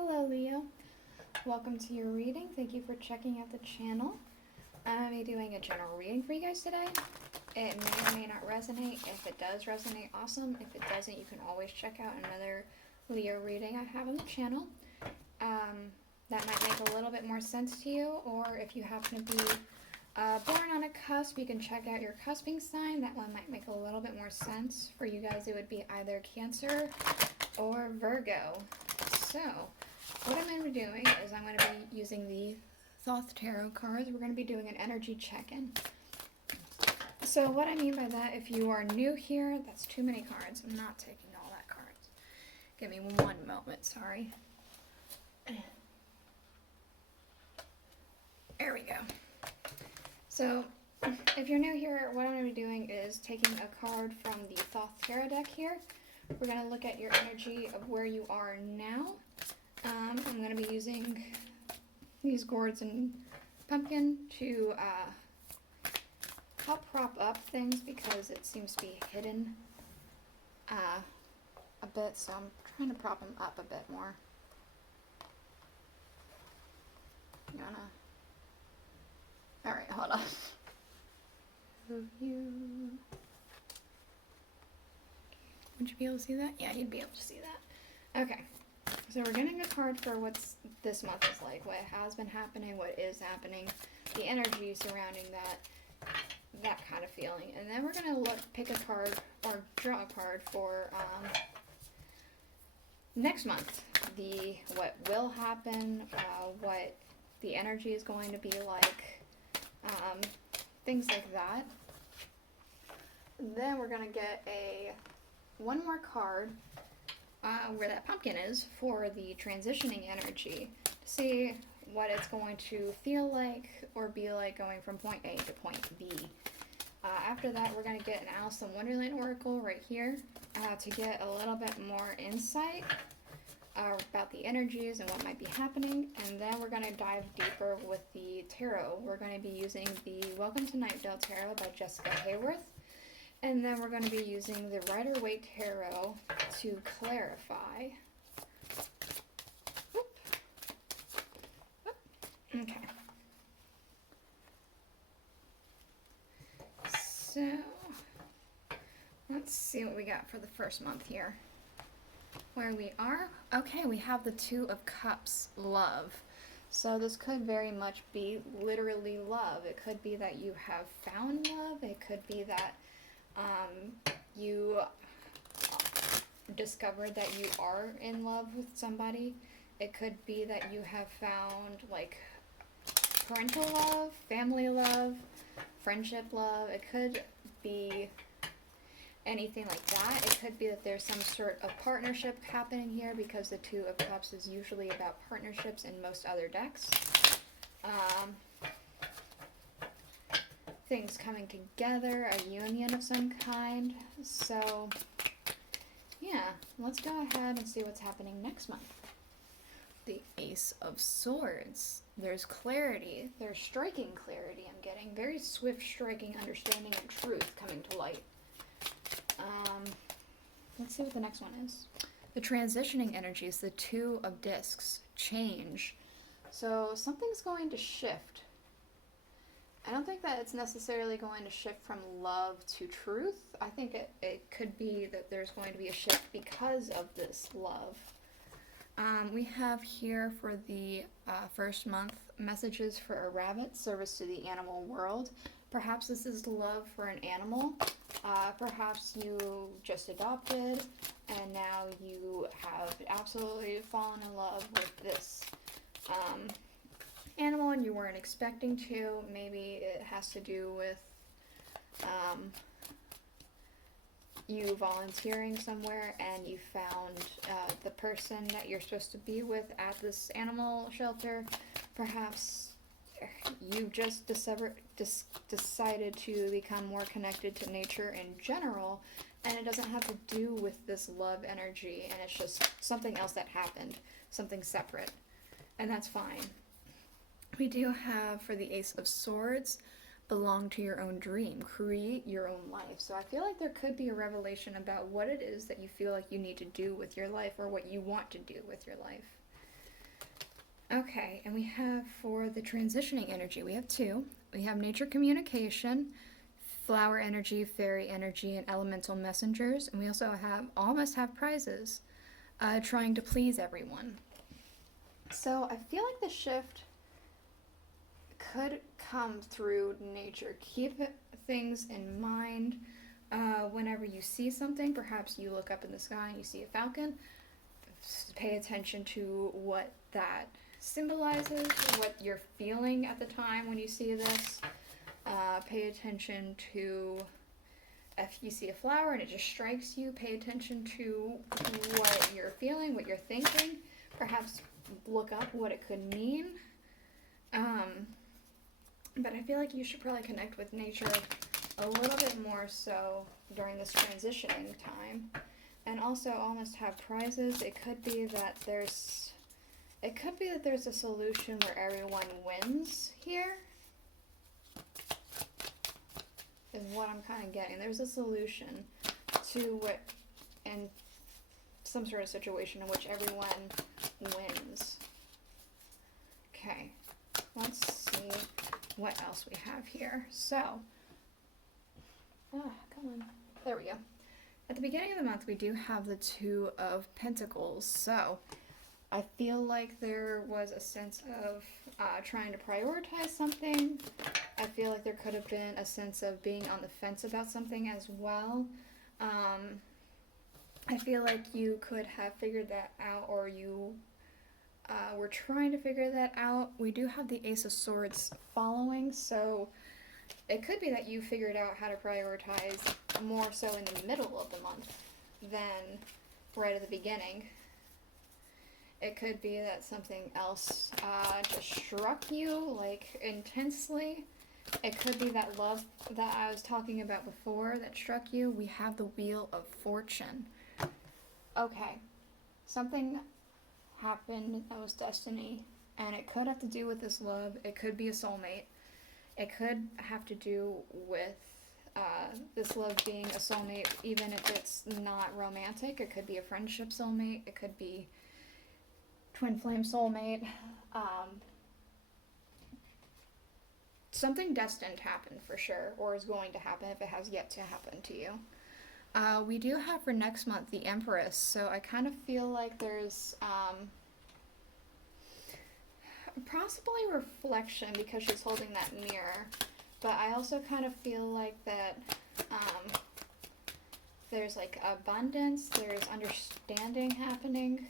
Hello Leo, welcome to your reading. Thank you for checking out the channel. I'm going to be doing a general reading for you guys today. It may or may not resonate. If it does resonate, awesome. If it doesn't, you can always check out another Leo reading I have on the channel. That might make a little bit more sense to you, or if you happen to be born on a cusp, you can check out your cusping sign. That one might make a little bit more sense. For you guys, it would be either Cancer or Virgo. So, what I'm going to be doing is I'm going to be using the Thoth Tarot cards. We're going to be doing an energy check-in. So what I mean by that, if you are new here, that's too many cards. I'm not taking all that cards. Give me one moment, sorry. There we go. So, if you're new here, what I'm going to be doing is taking a card from the Thoth Tarot deck here. We're going to look at your energy of where you are now. I'm going to be using these gourds and pumpkin to help prop up things because it seems to be hidden a bit, so I'm trying to prop them up a bit more. You wanna? Alright, hold on. Would you be able to see that? Yeah, you'd be able to see that. Okay, so we're getting a card for what's this month is like, what has been happening, what is happening, the energy surrounding that kind of feeling. And then we're going to pick a card, or draw a card for next month. What will happen, what the energy is going to be like, things like that. Then we're going to get one more card where that pumpkin is for the transitioning energy to see what it's going to feel like or be like going from point A to point B. After that, we're going to get an Aleister Wonderland Oracle right here to get a little bit more insight about the energies and what might be happening. And then we're going to dive deeper with the tarot. We're going to be using the Welcome to Night Vale Tarot by Jessica Hayworth. And then we're going to be using the Rider-Waite Tarot to clarify. Oop. Oop. Okay. So, let's see what we got for the first month here. Where we are. Okay, we have the Two of Cups, love. So this could very much be literally love. It could be that you have found love. It could be that you discovered that you are in love with somebody. It could be that you have found like parental love, family love, friendship love. It could be anything like that. It could be that there's some sort of partnership happening here because the Two of Cups is usually about partnerships in most other decks. Things coming together, a union of some kind. So, yeah, let's go ahead and see what's happening next month. The Ace of Swords. There's clarity. There's striking clarity I'm getting. Very swift striking understanding and truth coming to light. Let's see what the next one is. The transitioning energies, the Two of Discs, change. So something's going to shift. I don't think that it's necessarily going to shift from love to truth. I think it could be that there's going to be a shift because of this love. We have here for the first month, messages for a rabbit, service to the animal world. Perhaps this is love for an animal. Perhaps you just adopted and now you have absolutely fallen in love with this animal and you weren't expecting to. Maybe it has to do with you volunteering somewhere and you found the person that you're supposed to be with at this animal shelter. Perhaps you just decided to become more connected to nature in general, and it doesn't have to do with this love energy, and it's just something else that happened, something separate, and that's fine. We do have for the Ace of Swords, belong to your own dream, create your own life. So I feel like there could be a revelation about what it is that you feel like you need to do with your life or what you want to do with your life. Okay, and we have for the transitioning energy, we have two. We have nature communication, flower energy, fairy energy, and elemental messengers. And we also almost have prizes, trying to please everyone. So I feel like the shift could come through nature. Keep things in mind whenever you see something. Perhaps you look up in the sky and you see a falcon. Pay attention to what that symbolizes, what you're feeling at the time when you see this. Pay attention to if you see a flower and it just strikes you. Pay attention to what you're feeling, what you're thinking. Perhaps look up what it could mean. But I feel like you should probably connect with nature a little bit more so during this transitioning time. And also almost have prizes. It could be that there's a solution where everyone wins here. Is what I'm kind of getting. There's a solution to what, in some sort of situation in which everyone wins. Okay, let's see what else we have here. So, come on. There we go. At the beginning of the month, we do have the Two of Pentacles. So, I feel like there was a sense of trying to prioritize something. I feel like there could have been a sense of being on the fence about something as well. I feel like you could have figured that out, or you were trying to figure that out. We do have the Ace of Swords following, so it could be that you figured out how to prioritize more so in the middle of the month than right at the beginning. It could be that something else just struck you, like, intensely. It could be that love that I was talking about before that struck you. We have the Wheel of Fortune. Okay. Something happened that was destiny, and it could have to do with this love. It could be a soulmate. It could have to do with this love being a soulmate, even if it's not romantic. It could be a friendship soulmate. It could be twin flame soulmate. Something destined happened for sure, or is going to happen if it has yet to happen to you. We do have for next month the Empress, so I kind of feel like there's possibly reflection because she's holding that mirror, but I also kind of feel like that there's like abundance, there's understanding happening.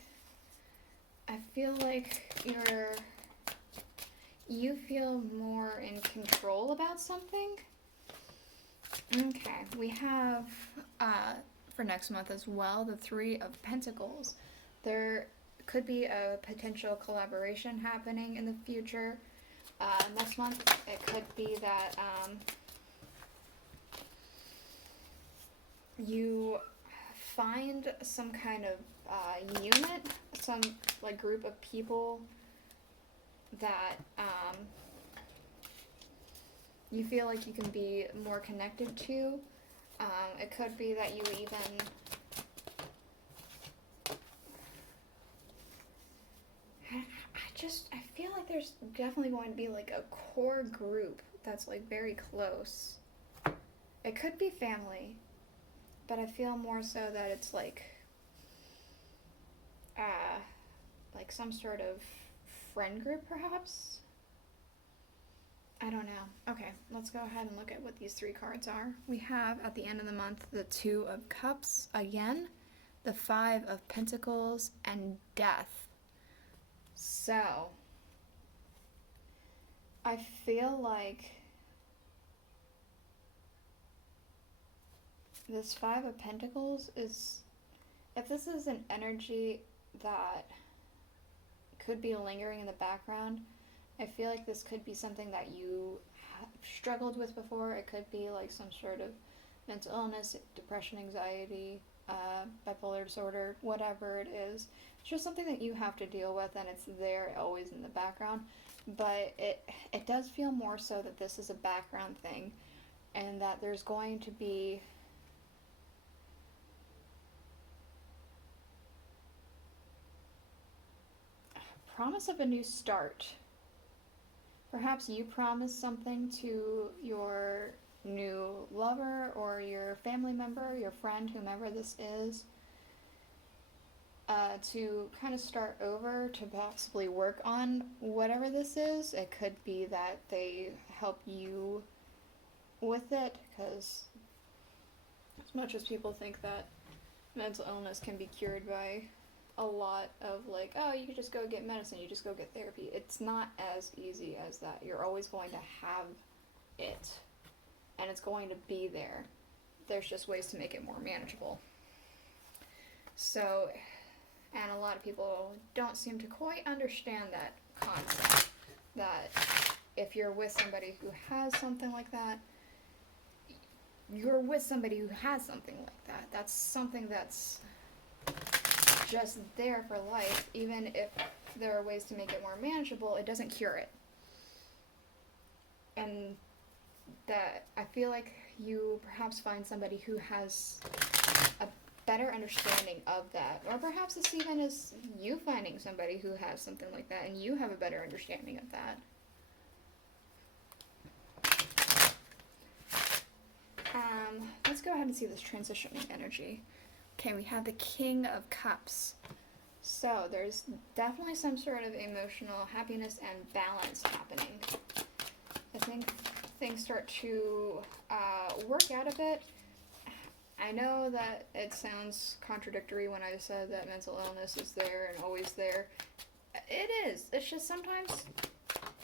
I feel like you feel more in control about something. Okay, we have for next month as well the Three of Pentacles. There could be a potential collaboration happening in the future. Next month, it could be that you find some kind of unit, some like group of people that you feel like you can be more connected to. It could be that you even I feel like there's definitely going to be like a core group that's like very close. It could be family, but I feel more so that it's like some sort of friend group perhaps. I don't know. Okay, let's go ahead and look at what these three cards are. We have at the end of the month the Two of Cups again, the Five of Pentacles, and Death. So, I feel like this Five of Pentacles is, if this is an energy that could be lingering in the background, I feel like this could be something that you have struggled with before. It could be like some sort of mental illness, depression, anxiety, bipolar disorder, whatever it is. It's just something that you have to deal with, and it's there always in the background. But it does feel more so that this is a background thing, and that there's going to be promise of a new start. Perhaps you promise something to your new lover or your family member, your friend, whomever this is, to kind of start over, to possibly work on whatever this is. It could be that they help you with it, because as much as people think that mental illness can be cured by a lot of like, oh, you can just go get medicine, you just go get therapy. It's not as easy as that. You're always going to have it, and it's going to be there. There's just ways to make it more manageable. So, and a lot of people don't seem to quite understand that concept, that if you're with somebody who has something like that, you're with somebody who has something like that. That's something that's just there for life. Even if there are ways to make it more manageable, it doesn't cure it. And that I feel like you perhaps find somebody who has a better understanding of that, or perhaps it's even as you finding somebody who has something like that and you have a better understanding of that. Let's go ahead and see this transitioning energy. Okay, we have the King of Cups. So there's definitely some sort of emotional happiness and balance happening. I think things start to work out a bit. I know that it sounds contradictory when I said that mental illness is there and always there. It is. It's just sometimes,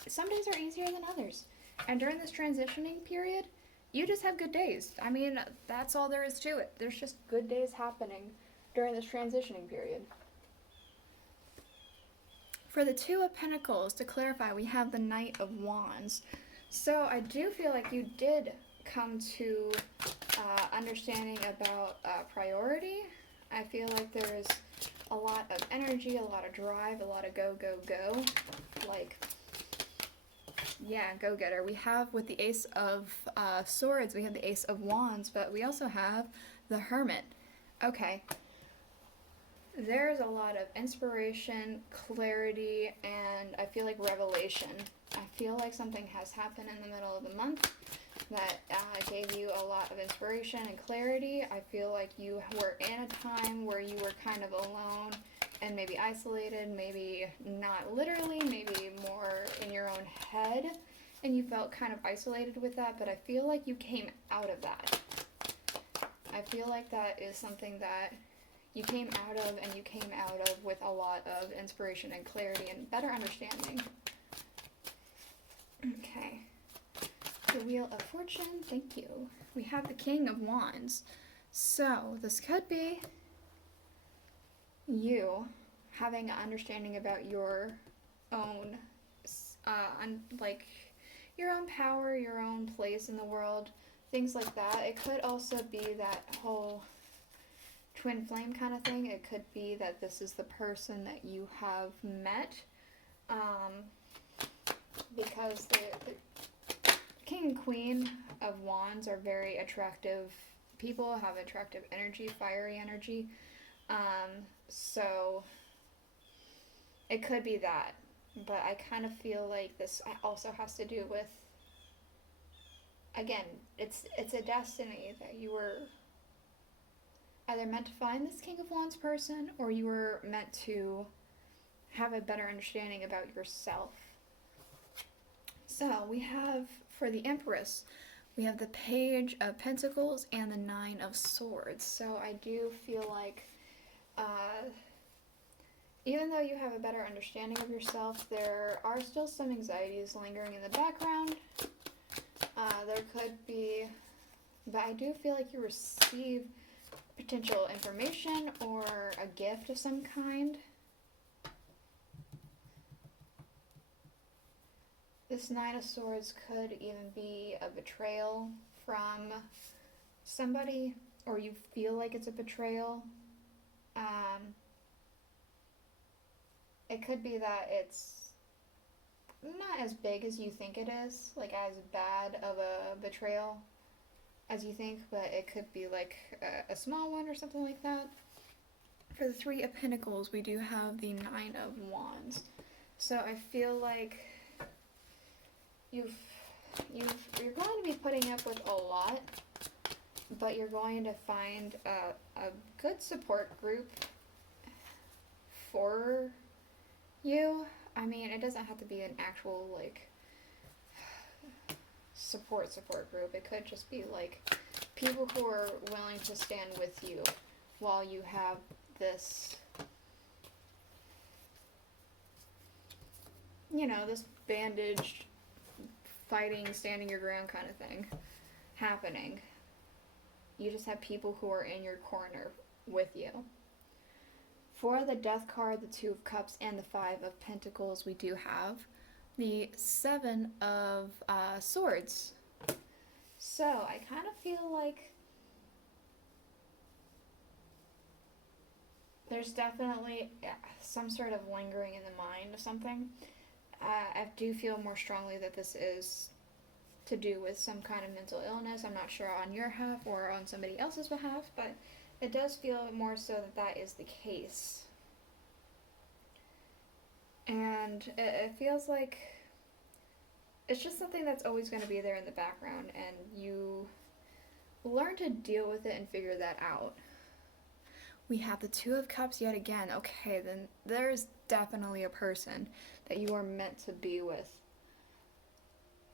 some days are easier than others. And during this transitioning period, you just have good days. I mean, that's all there is to it. There's just good days happening during this transitioning period. For the Two of Pentacles, to clarify, we have the Knight of Wands. So I do feel like you did come to understanding about priority. I feel like there's a lot of energy, a lot of drive, a lot of go, go, go. Like, yeah, go-getter. We have with the Ace of Swords, we have the Ace of Wands, but we also have the Hermit. Okay. There's a lot of inspiration, clarity, and I feel like revelation. I feel like something has happened in the middle of the month that gave you a lot of inspiration and clarity. I feel like you were in a time where you were kind of alone and maybe isolated, maybe not literally, maybe more in your own head, and you felt kind of isolated with that, but I feel like you came out of that. I feel like that is something that you came out of, and you came out of with a lot of inspiration and clarity and better understanding. Okay. The Wheel of Fortune, thank you. We have the King of Wands. So, this could be you having an understanding about your own, like, your own power, your own place in the world, things like that. It could also be that whole twin flame kind of thing. It could be that this is the person that you have met, because the King and Queen of Wands are very attractive people, have attractive energy, fiery energy. So it could be that, but I kind of feel like this also has to do with, again, it's a destiny that you were either meant to find this King of Wands person, or you were meant to have a better understanding about yourself. So we have, for the Empress, we have the Page of Pentacles and the Nine of Swords. So I do feel like even though you have a better understanding of yourself, there are still some anxieties lingering in the background. There could be, but I do feel like you receive potential information or a gift of some kind. This Nine of Swords could even be a betrayal from somebody, or you feel like it's a betrayal. It could be that it's not as big as you think it is, like as bad of a betrayal as you think, but it could be like a small one or something like that. For the Three of Pentacles, we do have the Nine of Wands. So I feel like you're going to be putting up with a lot, but you're going to find a good support group for you. I mean, it doesn't have to be an actual, like, support group. It could just be, like, people who are willing to stand with you while you have this, you know, this bandaged, fighting, standing your ground kind of thing happening. You just have people who are in your corner with you. For the Death card, the Two of Cups, and the Five of Pentacles, we do have the Seven of Swords. So I kind of feel like there's definitely some sort of lingering in the mind of something. I do feel more strongly that this is to do with some kind of mental illness. I'm not sure on your half or on somebody else's behalf, but it does feel more so that that is the case. And it feels like it's just something that's always going to be there in the background, and you learn to deal with it and figure that out. We have the Two of Cups yet again. Okay, then there's definitely a person that you are meant to be with.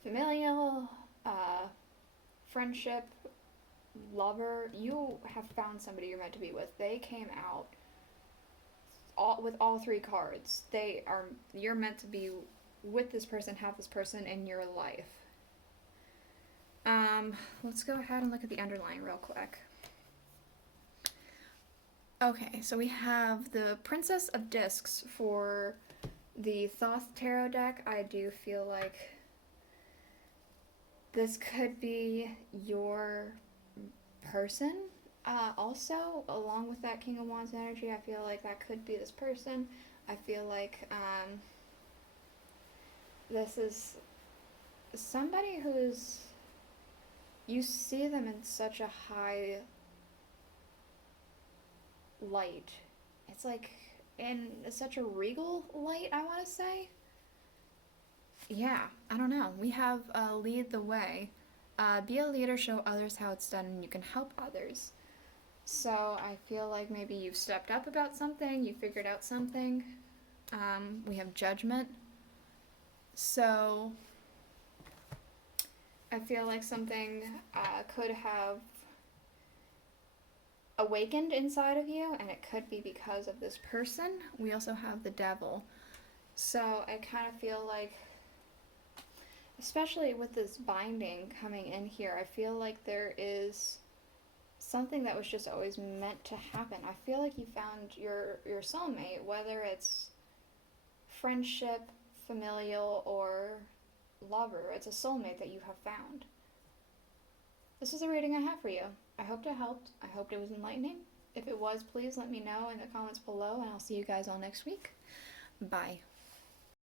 Familial, friendship, lover, you have found somebody you're meant to be with. They came out with all three cards. You're meant to be with this person, have this person in your life. Let's go ahead and look at the underlying real quick. Okay, so we have the Princess of Discs for the Thoth Tarot deck. I do feel like this could be your person. Also, along with that King of Wands energy, I feel like that could be this person. I feel like this is somebody who's, you see them in such a high light. It's like in such a regal light, I want to say. Yeah, I don't know. We have lead the way. Be a leader, show others how it's done, and you can help others. So I feel like maybe you've stepped up about something, you figured out something. We have judgment. So I feel like something could have awakened inside of you, and it could be because of this person. We also have the Devil. So I kind of feel like, especially with this binding coming in here, I feel like there is something that was just always meant to happen. I feel like you found your soulmate, whether it's friendship, familial, or lover. It's a soulmate that you have found. This is a reading I have for you. I hoped it helped. I hoped it was enlightening. If it was, please let me know in the comments below, and I'll see you guys all next week. Bye.